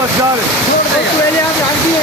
बस जा रहे छोड़ दे यार। पहले आप भाग दिए